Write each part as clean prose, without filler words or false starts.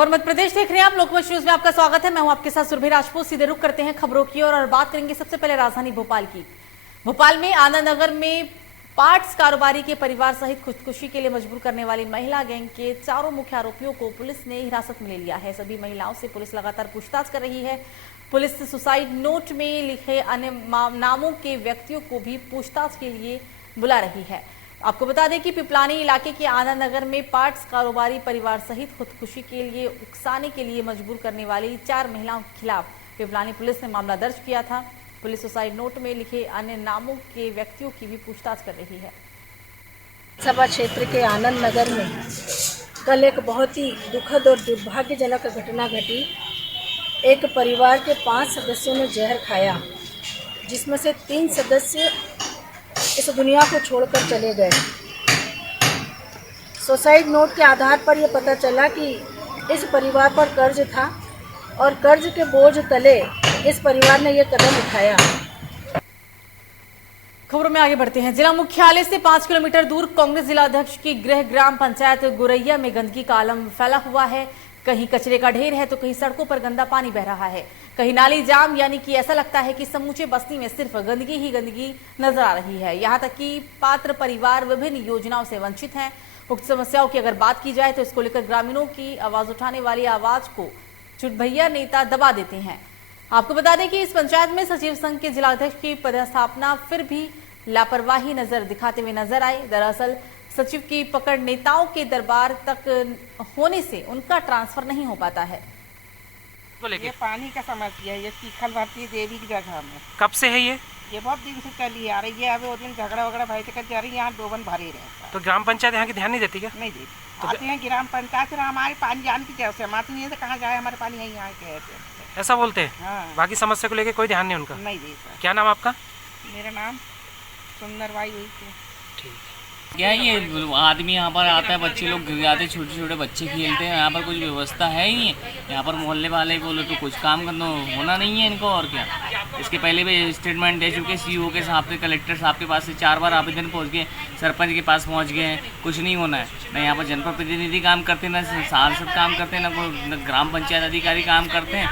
खबर मध्य प्रदेश देख रहे हैं आप। लोकमत न्यूज में आपका स्वागत है। मैं हूं आपके साथ सुरभि राजपूत। सीधे रुख करते हैं खबरों की और बात करेंगे सबसे पहले राजधानी भोपाल की। भोपाल में आनंद नगर में पार्ट्स कारोबारी के परिवार सहित खुदकुशी के लिए मजबूर करने वाली महिला गैंग के चारों मुख्य आरोपियों को पुलिस ने हिरासत में ले लिया है। सभी महिलाओं से पुलिस लगातार पूछताछ कर रही है। पुलिस सुसाइड नोट में लिखे अन्य नामों के व्यक्तियों को भी पूछताछ के लिए बुला रही है। आपको बता दें कि पिपलानी इलाके के आनंद नगर में पार्ट्स कारोबारी परिवार सहित खुदकुशी के लिए उकसाने के लिए मजबूर करने वाली 4 महिलाओं के खिलाफ पिपलानी पुलिस ने मामला दर्ज किया था। पुलिस सुसाइड नोट में लिखे अन्य नामों के व्यक्तियों की भी पूछताछ कर रही है। सभा क्षेत्र के आनंद नगर में कल एक बहुत ही दुखद और दुर्भाग्यजनक घटना घटी। एक परिवार के 5 सदस्यों ने जहर खाया, जिसमें से 3 सदस्य इस दुनिया को छोड़कर चले गए। सुसाइड नोट के आधार पर यह पता चला कि इस परिवार पर कर्ज था और कर्ज के बोझ तले इस परिवार ने यह कदम उठाया। खबरों में आगे बढ़ते हैं। जिला मुख्यालय से 5 किलोमीटर दूर कांग्रेस जिला अध्यक्ष की गृह ग्राम पंचायत गुरैया में गंदगी का आलम फैला हुआ है। कहीं कचरे का ढेर है तो कहीं सड़कों पर गंदा पानी बह रहा है, कहीं नाली जाम, यानी कि ऐसा लगता है कि समूचे बस्ती में सिर्फ गंदगी ही गंदगी नजर आ रही है। यहाँ तक कि पात्र परिवार विभिन्न योजनाओं से वंचित हैं। उक्त समस्याओं की अगर बात की जाए तो इसको लेकर ग्रामीणों की आवाज उठाने वाली आवाज को चुटभैया नेता दबा देते हैं। आपको बता दें कि इस पंचायत में सचिव संघ के जिलाध्यक्ष की पदस्थापना फिर भी लापरवाही नजर दिखाते हुए नजर आए। दरअसल सचिव की पकड़ नेताओं के दरबार तक होने से उनका ट्रांसफर नहीं हो पाता है। ये पानी का समस्या है। ये तीखल भरती देवी की जगह में कब से है ये बहुत दिन से चली आ रही है। अभी वो दिन झगड़ा वगड़ा भाई से कर जा रही है। यहाँ डोबन भरे रहता है। तो ग्राम पंचायत यहाँ की ध्यान नहीं देती क्या? नहीं देती। तो आते हैं ग्राम पंचायत से हमारे पानी जान की कैसे हम आते नहीं है, कहाँ जाए हमारे पानी यहीं यहाँ के ऐसा बोलते हैं। हाँ। बाकी समस्या को लेके कोई ध्यान नहीं उनका? नहीं देता। क्या नाम आपका? मेरा नाम सुंदरबाई हुई थी। ठीक है। क्या ये आदमी यहाँ पर आता है, बच्चे लोग गिर जाते हैं, छोटे छोटे बच्चे खेलते हैं। यहाँ पर कुछ व्यवस्था है ही नहीं है। यहाँ पर मोहल्ले वाले बोले तो कुछ काम करना होना नहीं है इनको। और क्या, इसके पहले भी स्टेटमेंट दे चुके सीईओ के साहब के, कलेक्टर साहब के पास से 4 बार आवेदन पहुँच गए, सरपंच के पास पहुँच गए हैं। कुछ नहीं होना है। ना यहाँ पर जनपद प्रतिनिधि काम करते, ना सांसद काम करते, ना कोई ग्राम पंचायत अधिकारी काम करते हैं।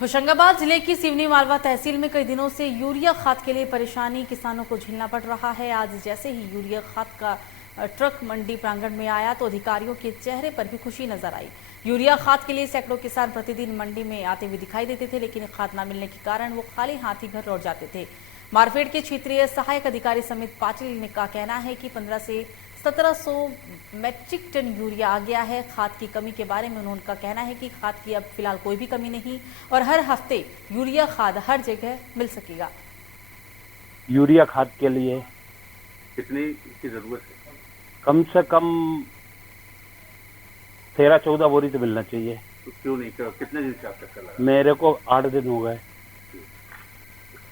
होशंगाबाद जिले की सिवनी मालवा तहसील में कई दिनों से यूरिया खाद के लिए परेशानी किसानों को झेलना पड़ रहा है। आज जैसे ही यूरिया खाद का ट्रक मंडी प्रांगण में आया तो अधिकारियों के चेहरे पर भी खुशी नजर आई। यूरिया खाद के लिए सैकड़ों किसान प्रतिदिन मंडी में आते हुए दिखाई देते थे, लेकिन खाद न मिलने के कारण वो खाली हाथ ही घर लौट जाते थे। मारफेड के क्षेत्रीय सहायक अधिकारी समित पाटिल का कहना है कि 1500 से 1700 मैट्रिक टन यूरिया आ गया है। खाद की कमी के बारे में उनका कहना है कि खाद की अब फिलहाल कोई भी कमी नहीं और हर हफ्ते यूरिया खाद हर जगह मिल सकेगा। यूरिया खाद के लिए कितनी की जरूरत है? कम से कम 13-14 बोरी तो मिलना चाहिए। तो क्यों नहीं, कितने दिन से आप चक्कर लगा? मेरे को 8 दिन हो गए।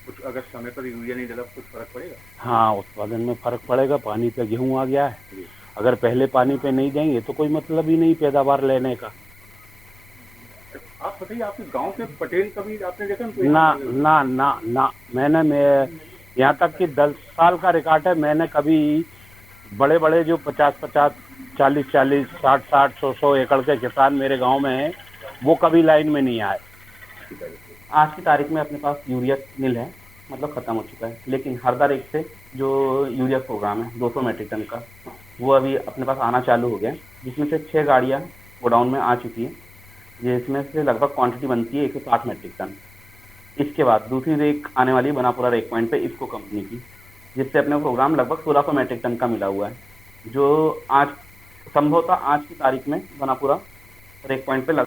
कुछ अगर समय पर यूरिया नहीं डाला कुछ फर्क पड़ेगा? हाँ, उत्पादन में फर्क पड़ेगा। पानी पे गेहूं आ गया है। अगर पहले पानी पे नहीं देंगे तो कोई मतलब ही नहीं पैदावार लेने का। आप बताइए, आपके गांव के पटेल कभी आपने देखा? ना मैंने यहाँ तक कि 10 साल का रिकॉर्ड है। मैंने कभी बड़े बड़े जो 50-50, 40-40, 60-60, 100-100 एकड़ के किसान मेरे गाँव में है, वो कभी लाइन में नहीं आए। आज की तारीख में अपने पास यूरिया नील है, मतलब ख़त्म हो चुका है। लेकिन हरदा रेट से जो यूरिया प्रोग्राम है 200 मैट्रिक टन का, वो अभी अपने पास आना चालू हो गया, जिसमें से 6 गाड़ियाँ गोडाउन में आ चुकी है, जिसमें से लगभग क्वांटिटी बनती है 160 मैट्रिक टन। इसके बाद दूसरी रेक आने वाली है बनापुरा रेक पॉइंट पे इफ्को कंपनी की, जिससे अपने प्रोग्राम लगभग 1600 मैट्रिक टन का मिला हुआ है, जो आज संभवतः आज की तारीख में बनापुरा रेक पॉइंट पे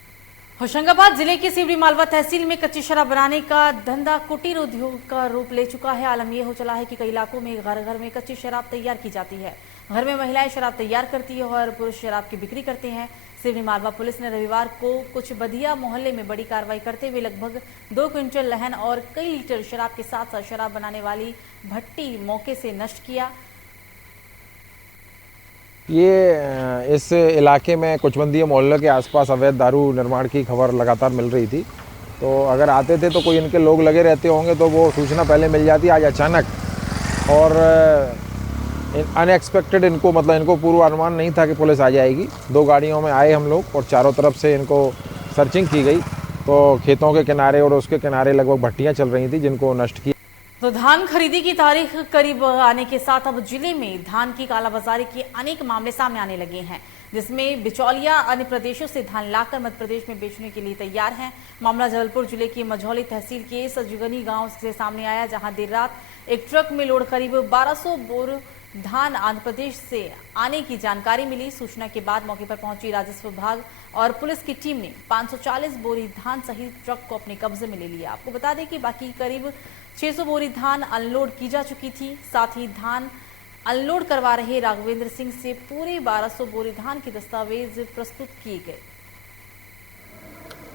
होशंगाबाद जिले की सिवनी मालवा तहसील में कच्ची शराब बनाने का धंधा कुटीर उद्योग का रूप ले चुका है। आलम यह हो चला है कि कई इलाकों में घर घर में कच्ची शराब तैयार की जाती है। घर में महिलाएं शराब तैयार करती है और पुरुष शराब की बिक्री करते हैं। सिवनी मालवा पुलिस ने रविवार को कुछ बधिया मोहल्ले में बड़ी कार्रवाई करते हुए लगभग 2 क्विंटल लहन और कई लीटर शराब के साथ साथ शराब बनाने वाली भट्टी मौके से नष्ट किया। ये इस इलाके में कुचबंदिया मोहल्ले के आसपास अवैध दारू निर्माण की खबर लगातार मिल रही थी। तो अगर आते थे तो कोई इनके लोग लगे रहते होंगे तो वो सूचना पहले मिल जाती। आज अचानक और अनएक्सपेक्टेड इनको मतलब इनको पूर्वानुमान नहीं था कि पुलिस आ जाएगी। 2 गाड़ियों में आए हम लोग और चारों तरफ से इनको सर्चिंग की गई, तो खेतों के किनारे और उसके किनारे लगभग भट्टियाँ चल रही थी जिनको नष्ट किया। तो धान खरीदी की तारीख करीब आने के साथ अब जिले में धान की कालाबाजारी के अनेक मामले सामने आने लगे हैं, जिसमें बिचौलिया अन्य प्रदेशों से धान लाकर मध्य प्रदेश में बेचने के लिए तैयार हैं। मामला जबलपुर जिले के मझौली तहसील के सजुगनी गांव से सामने आया, जहां देर रात एक ट्रक में लोड करीब 1200 बोर धान आंध्र प्रदेश से आने की जानकारी मिली। सूचना के बाद मौके पर पहुंची राजस्व विभाग और पुलिस की टीम ने 540 बोरी धान सहित ट्रक को अपने कब्जे में ले लिया। आपको बता दें कि बाकी करीब 600 बोरी धान अनलोड की जा चुकी थी। साथ ही धान अनलोड करवा रहे राघवेंद्र सिंह से पूरे 1200 बोरी धान के दस्तावेज प्रस्तुत किए गए।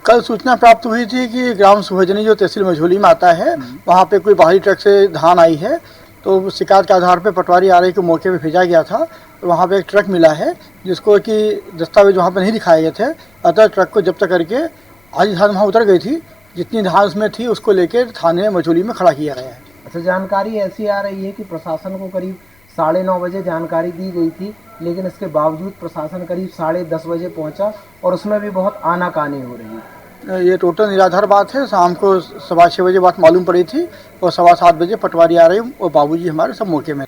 कल सूचना प्राप्त हुई थी कि ग्राम सुभजनी जो तहसील मझौली में आता है, वहाँ पे कोई बाहरी ट्रक से धान आई है, तो शिकायत के आधार पे पटवारी आरआई को मौके पे भेजा गया था। वहाँ पे एक ट्रक मिला है जिसको कि दस्तावेज वहाँ पे नहीं दिखाए गए थे, अतः ट्रक को जब्त करके आज धान वहाँ उतर गई थी। जितनी धान उसमें थी उसको लेकर थाने मझौली में खड़ा किया गया है। अच्छा, जानकारी ऐसी आ रही है कि प्रशासन को करीब 9:30 बजे जानकारी दी गई थी, लेकिन इसके बावजूद प्रशासन करीब 10:30 बजे पहुंचा और उसमें भी बहुत आनाकानी हो रही है। ये टोटल निराधार बात है। शाम को 6:15 बजे बात मालूम पड़ी थी और 7:15 बजे पटवारी आ रहे और बाबूजी हमारे सब मौके में।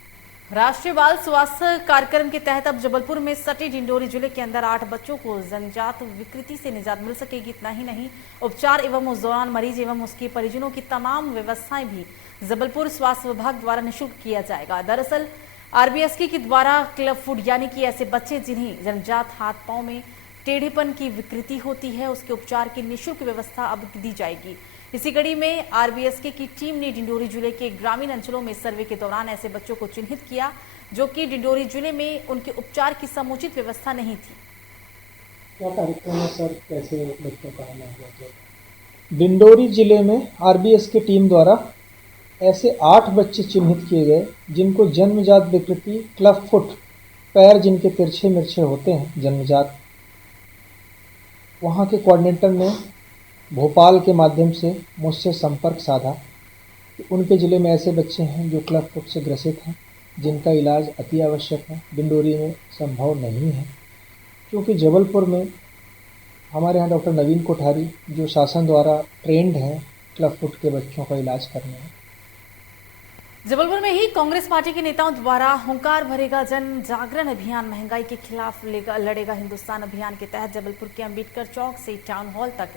राष्ट्रीय बाल स्वास्थ्य कार्यक्रम के तहत अब जबलपुर में सटी डिंडोरी जिले के अंदर 8 बच्चों को जन्मजात विकृति से निजात मिल सकेगी। इतना ही नहीं, उपचार एवं उस दौरान मरीज एवं उसके परिजनों की तमाम व्यवस्थाएं भी जबलपुर स्वास्थ्य विभाग द्वारा निःशुल्क किया जाएगा। दरअसल आरबीएसके के द्वारा क्लब फुट यानी कि ऐसे बच्चे जिन्हें जन्मजात हाथ पांव में टेढ़ेपन की विकृति होती है, उसके उपचार की निःशुल्क व्यवस्था अब दी जाएगी। इसी कड़ी में आरबीएसके की टीम ने डिंडोरी जिले के ग्रामीण अंचलों में सर्वे के दौरान ऐसे बच्चों को चिन्हित किया जो कि डिंडोरी जिले में उनके उपचार की समुचित व्यवस्था नहीं थी। क्या कार्यक्रम है सर, कैसे बच्चों का आना हुआ? डिंडोरी जिले में आरबीएस की टीम द्वारा ऐसे 8 बच्चे चिन्हित किए गए जिनको जन्मजात विकृति क्लब फुट, पैर जिनके तिरछे मिर्छे होते हैं जन्मजात। वहाँ के कोऑर्डिनेटर ने भोपाल के माध्यम से मुझसे संपर्क साधा कि उनके ज़िले में ऐसे बच्चे हैं जो क्लब फुट से ग्रसित हैं, जिनका इलाज अति आवश्यक है, डिंडोरी में संभव नहीं है, क्योंकि जबलपुर में हमारे यहाँ डॉक्टर नवीन कोठारी जो शासन द्वारा ट्रेंड हैं क्लब फुट के बच्चों का इलाज करने में। जबलपुर में ही कांग्रेस पार्टी के नेताओं द्वारा हुंकार भरेगा जन जागरण अभियान, महंगाई के खिलाफ लड़ेगा हिंदुस्तान अभियान के तहत जबलपुर के अंबेडकर चौक से टाउन हॉल तक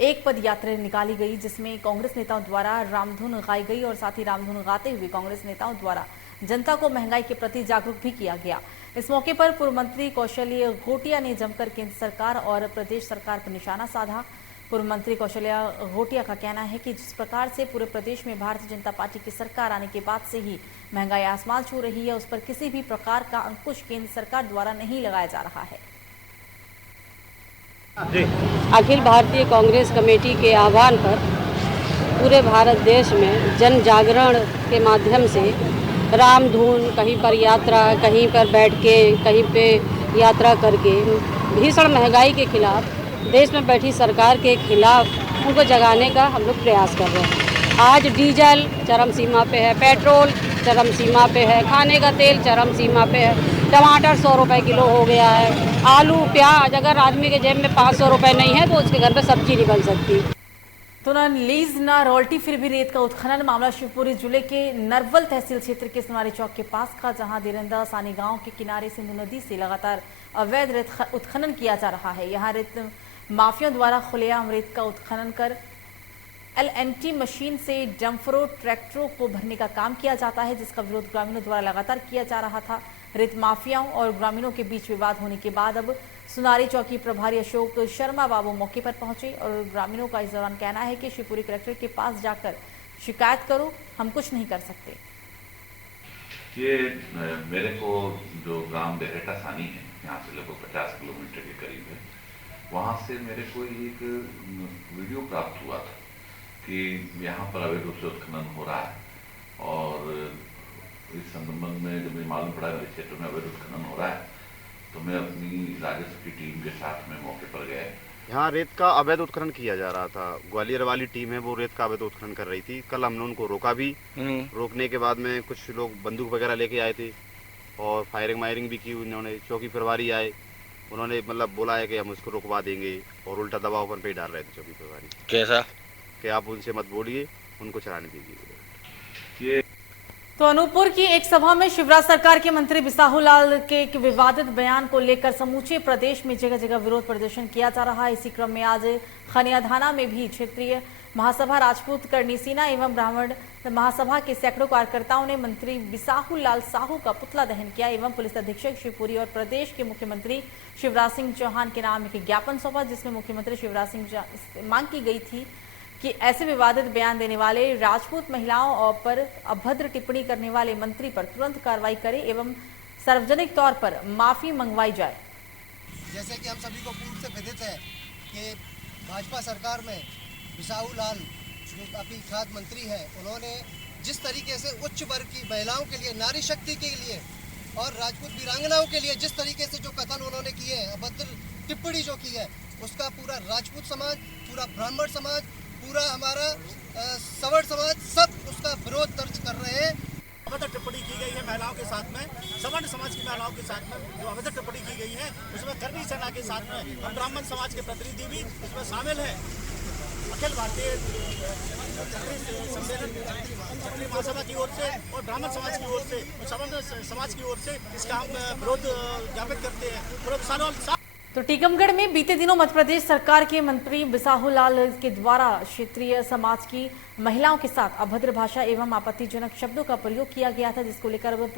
एक पद यात्रा निकाली गई, जिसमें कांग्रेस नेताओं द्वारा रामधुन गाई गई और साथ ही रामधुन गाते हुए कांग्रेस नेताओं द्वारा जनता को महंगाई के प्रति जागरूक भी किया गया। इस मौके पर पूर्व मंत्री कौशल्या घोटिया ने जमकर केंद्र सरकार और प्रदेश सरकार पर निशाना साधा। पूर्व मंत्री कौशल्या घोटिया का कहना है कि जिस प्रकार से पूरे प्रदेश में भारतीय जनता पार्टी की सरकार आने के बाद से ही महंगाई आसमान छू रही है, उस पर किसी भी प्रकार का अंकुश केंद्र सरकार द्वारा नहीं लगाया जा रहा है। अखिल भारतीय कांग्रेस कमेटी के आह्वान पर पूरे भारत देश में जन जागरण के माध्यम से रामधुन, कहीं पर यात्रा, कहीं पर बैठ के, कहीं पे यात्रा करके भीषण महंगाई के खिलाफ, देश में बैठी सरकार के खिलाफ उनको जगाने का हम लोग प्रयास कर रहे हैं। आज डीजल चरम सीमा पे है, पेट्रोल चरम सीमा पे है, खाने का तेल चरम सीमा पे है, टमाटर 100 रुपये किलो हो गया है, आलू प्याज, अगर आदमी के जेब में 500 रुपये नहीं है तो उसके घर पे सब्जी नहीं बन सकती। तो न लीज न रॉयल्टी फिर भी रेत का उत्खनन। मामला शिवपुरी जिले के नरवल तहसील क्षेत्र के सुनारी चौक के पास का, जहां देरंदा सानी गांव के किनारे सिंधु नदी से लगातार अवैध रेत उत्खनन किया जा रहा है। यहां रेत माफियाओं द्वारा खुलेआम रेत का उत्खनन कर LNT मशीन से डंफरों, ट्रैक्टरों को भरने का काम किया जाता है, जिसका विरोध ग्रामीणों द्वारा लगातार किया जा रहा था। रेत माफियाओं और ग्रामीणों के बीच विवाद होने के बाद अब सुनारी चौकी प्रभारी अशोक शर्मा बाबू मौके पर पहुंचे और ग्रामीणों का इस दौरान कहना है कि शिवपुरी कलेक्टर के पास जाकर शिकायत करो, हम कुछ नहीं कर सकते। ये मेरे को जो ग्राम देहटा सानी है, यहाँ से लगभग 50 किलोमीटर के करीब है, वहाँ से मेरे को एक वीडियो प्राप्त हुआ था कि यहाँ पर अवैध रूप से उत्खनन हो रहा है और इस संबंध में जब मुझे मालूम पड़ा मेरे क्षेत्र में अवैध उत्खनन हो रहा है तो मैं अपनी राजस्व की टीम के साथ में मौके पर गया। यहाँ रेत का अवैध उत्खनन किया जा रहा था। ग्वालियर वाली टीम है वो रेत का अवैध उत्खनन कर रही थी। कल हमने उनको रोका भी। रोकने के बाद में कुछ लोग बंदूक वगैरह लेके आए थे और फायरिंग मायरिंग भी की उन्होंने। चौकी प्रभारी आए, उन्होंने मतलब बोला है कि हम उसको रुकवा देंगे और उल्टा दबाव अपन पे ही डाल रहे थे चौकी प्रभारी। कैसा कि आप उनसे मत बोलिए, उनको चलाने दीजिए। तो अनूपपुर की एक सभा में शिवराज सरकार के मंत्री बिसाहूलाल के एक विवादित बयान को लेकर समूचे प्रदेश में जगह जगह विरोध प्रदर्शन किया जा रहा है। इसी क्रम में आज खनियाधाना में भी क्षेत्रीय महासभा राजपूत करनी सेना एवं ब्राह्मण महासभा के सैकड़ों कार्यकर्ताओं ने मंत्री बिसाहूलाल साहू का पुतला दहन किया एवं पुलिस अधीक्षक शिवपुरी और प्रदेश के मुख्यमंत्री शिवराज सिंह चौहान के नाम एक ज्ञापन सौंपा, जिसमें मुख्यमंत्री शिवराज सिंह मांग की गई थी कि ऐसे विवादित बयान देने वाले राजपूत महिलाओं पर अभद्र टिप्पणी करने वाले मंत्री पर तुरंत कार्रवाई करे एवं सार्वजनिक तौर पर माफी मंगवाई जाए। जैसे कि हम सभी को पूर्व से विदित है कि भाजपा सरकार में बिसाहूलाल जो अभी खाद्य मंत्री है, उन्होंने जिस तरीके से उच्च वर्ग की महिलाओं के लिए, नारी शक्ति के लिए और राजपूत वीरांगनाओं के लिए जिस तरीके से जो कथन उन्होंने किए हैं, अभद्र टिप्पणी जो की है, उसका पूरा राजपूत समाज, पूरा ब्राह्मण समाज, पूरा हमारा सवर्ण समाज सब उसका विरोध दर्ज कर रहे हैं। अभद्र टिप्पणी की गई है महिलाओं के साथ में, सवर्ण समाज की महिलाओं के साथ में जो अभद्र टिप्पणी की गई है, उसमें करनी सेना के साथ में हम ब्राह्मण समाज के प्रतिनिधि भी उसमें शामिल है। अखिल भारतीय सम्मेलन क्षत्रिय महासभा की ओर से और ब्राह्मण समाज की ओर से और सवर्ण समाज की ओर से इसका हम विरोध ज्ञापित करते हैं। तो टीकमगढ़ में बीते दिनों मध्य प्रदेश सरकार के मंत्री बिसाहूलाल के द्वारा क्षेत्रीय समाज की महिलाओं के साथ अभद्र भाषा एवं आपत्तिजनक शब्दों का प्रयोग किया गया था, जिसको लेकर अब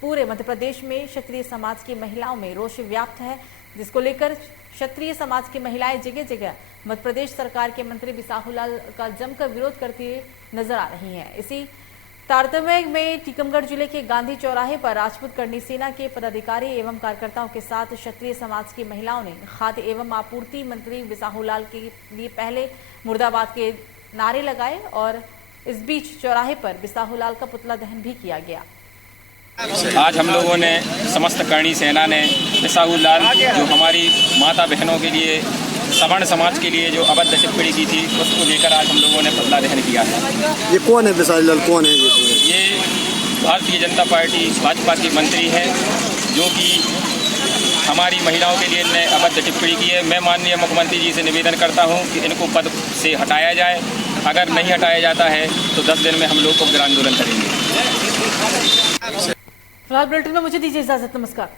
पूरे मध्य प्रदेश में क्षत्रिय समाज की महिलाओं में रोष व्याप्त है, जिसको लेकर क्षत्रिय समाज की महिलाएं जगह जगह मध्य प्रदेश सरकार के मंत्री बिसाहूलाल का जमकर विरोध करती हुई नजर आ रही हैं। इसी तारतम्य में टीकमगढ़ जिले के गांधी चौराहे पर राजपूत करनी सेना के पदाधिकारी एवं कार्यकर्ताओं के साथ क्षत्रिय समाज की महिलाओं ने खाद्य एवं आपूर्ति मंत्री बिसाहूलाल के लिए पहले मुर्दाबाद के नारे लगाए और इस बीच चौराहे पर बिसाहूलाल का पुतला दहन भी किया गया। आज हम लोगों ने समस्त करणी सेना ने बिसाहूलाल जो हमारी माता बहनों के लिए, सवर्ण समाज के लिए जो अभद्र टिप्पणी की थी, उसको लेकर आज हम लोगों ने पुतला दहन किया है। ये कौन है बिसाहूलाल, कौन है ये भारतीय जनता पार्टी भाजपा के मंत्री हैं, जो कि हमारी महिलाओं के लिए इनने अभद्र टिप्पणी की है। मैं माननीय मुख्यमंत्री जी से निवेदन करता हूं कि इनको पद से हटाया जाए। अगर नहीं हटाया जाता है तो 10 दिन में हम लोग उग्र आंदोलन करेंगे। फिलहाल बुलेटिन में मुझे दीजिए इजाजत, नमस्कार।